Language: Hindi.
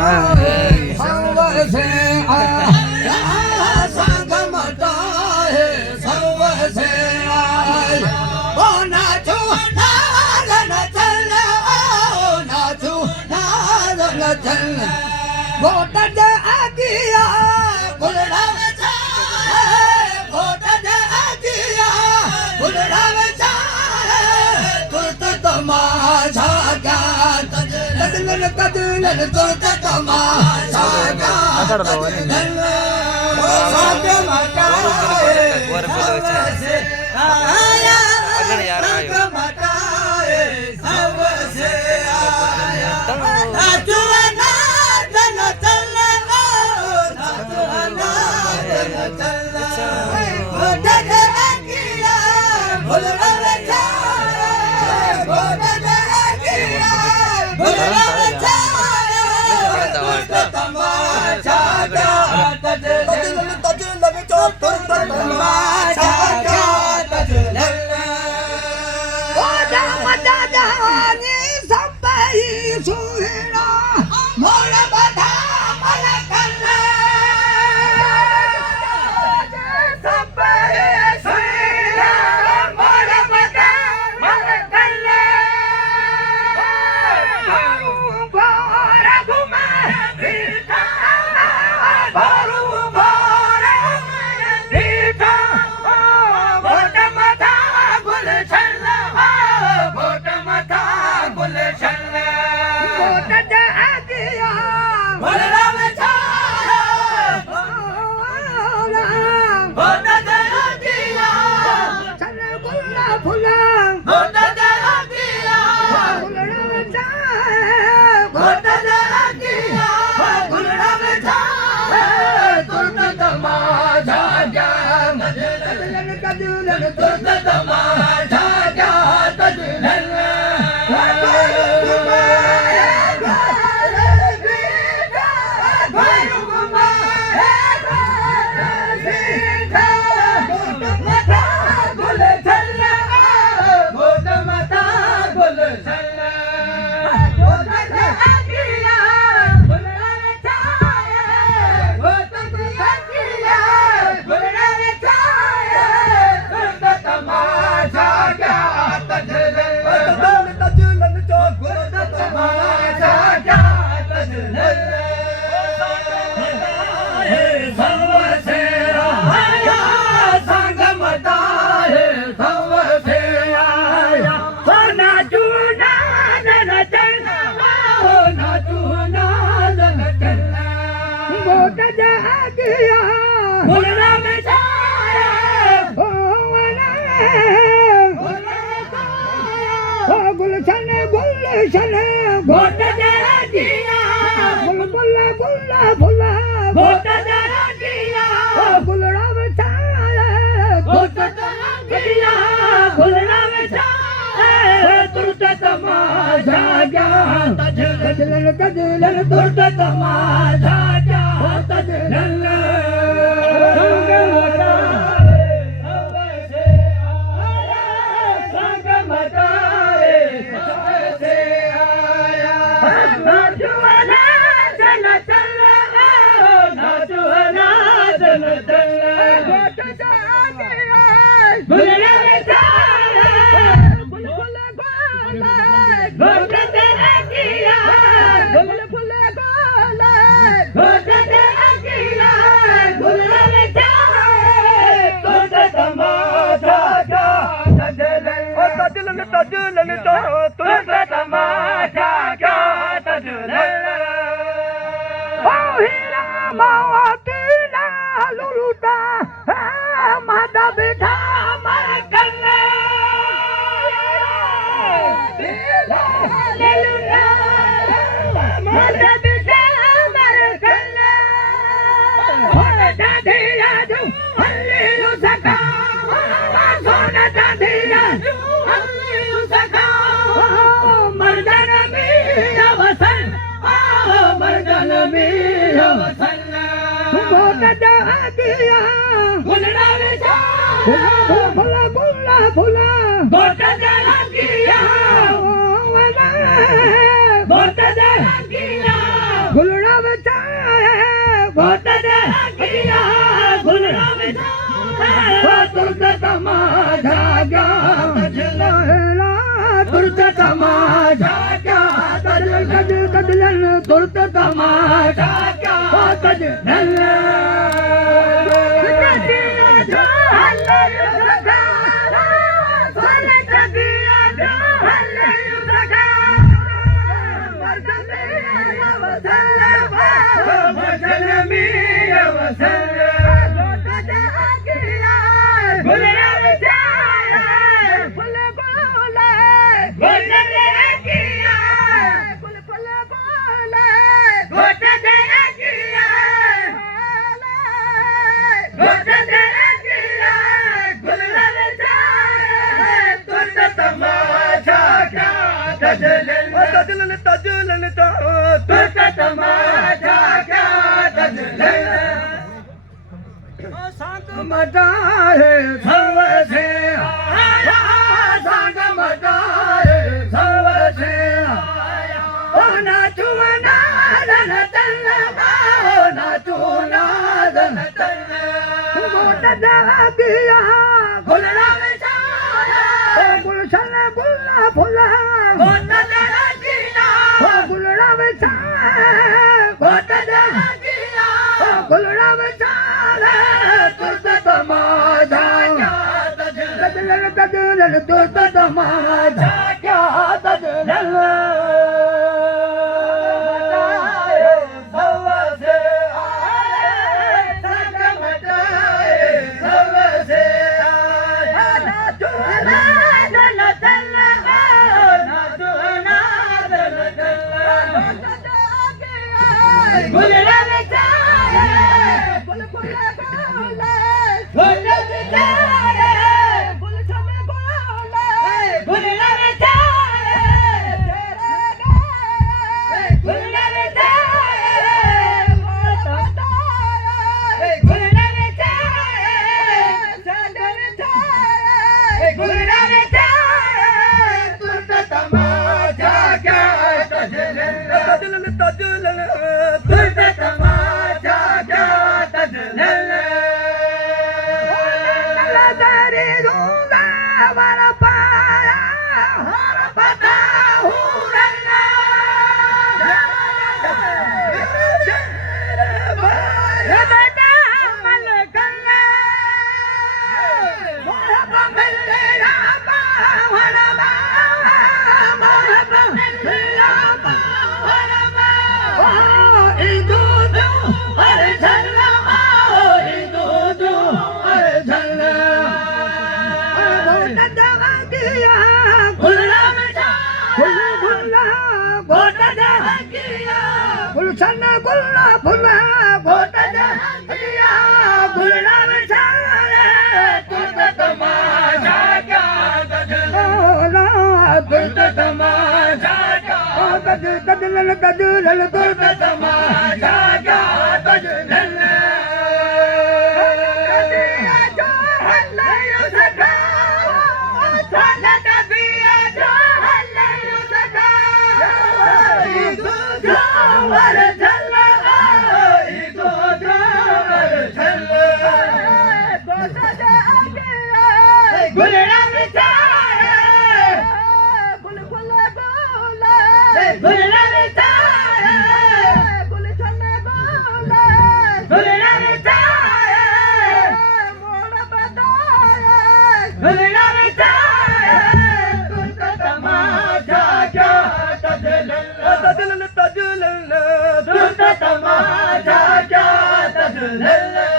सबसे संग मता है सबसे ओ नाचो नारन चल ओ नाचो नारन चल वोट दे आगिया गुलड़ा में जाए वोट दे आगिया गुलड़ा में जाए तुरत तमाशा क्या तजलन तजलन तुरत तमाशा क्या तजलन साके मटाए सबसे आया साके मटाए सबसे आया नाचो नाचन चल नाचो नाचन चल वोट दे आगिया गुलड़ा में जाए वोट दे आगिया गुलड़ा में जाए तुरत तमाशा क्या तजलन तजलन तुरत तमाशा क्या तजलन ओ दादा दानी संपई सुहिणा मोर बधा मन कन्ना संपई सुहिणा मोर बधा मन कन्ना भोर घुमा भीठा भरू भोर भीठा भोट मथा गुलशन भोट मथा गुलशन भोट दे आगिया गुलड़ा में छाया भोट दे आगिया चल गुल्ला फुला भोट दे आगिया गुलड़ा में छाया भोट दे आगिया गुलड़ा में छाया तुरत तमाशा क्या तजलन तजलन तुरत तमाशा क्या तजलन गुलशन गुलशन भोट दे आगिया बुलबुला बुल्ला फुला भोट दे आगिया गुलड़ा में छाया भोट दे आगिया गुलड़ा में छाया तुरत तमाशा क्या तजलन तजलन तुरत तमाशा क्या तजलन तजलन तो तुरत तमाशा क्या तजलन ओ हीरा मावती ना लुलुटा मादा बेटा मर कन्ने लुलुटा मादा बेटा मर कन्ने सोना चांदी आजू हल्ली सका सोना चांदी आजू भोट दे आगिया गुलड़ा में छाया फुला फुला फुला भोट दे आगिया भोट दे आगिया गुलड़ा घोट किया गुलड़ा में तुरत तमाशा क्या तुरत तमाशा क्या तजलन तुरत तमाशा क्या तजलन मटाए सर्वसे सांग मटाए सर्वसे नाचू नादन तन नाचू नादन तन मोट दिया गुलड़ा में गुलशन गुल्ला फुला मोट दिया गुलड़ा में मोट दिया गुलड़ा में तजलन तुरत तमाशा क्या तजलन सबसे सबसे गुलड़ा में गुलशन गुल्ला फुला घोट दिया गुलड़ा में तुरत तमाशा क्या तुरत तमाशा क्या तजलन तजलन तुरत तमाशा क्या तजलन गुलड़ा में गुलड़ा में गुलशन गुलड़ा में मोड़ बताया गुलड़ा में तुरत तमाशा क्या तजलन तजलन तजलन तुरत तमाशा क्या तजलन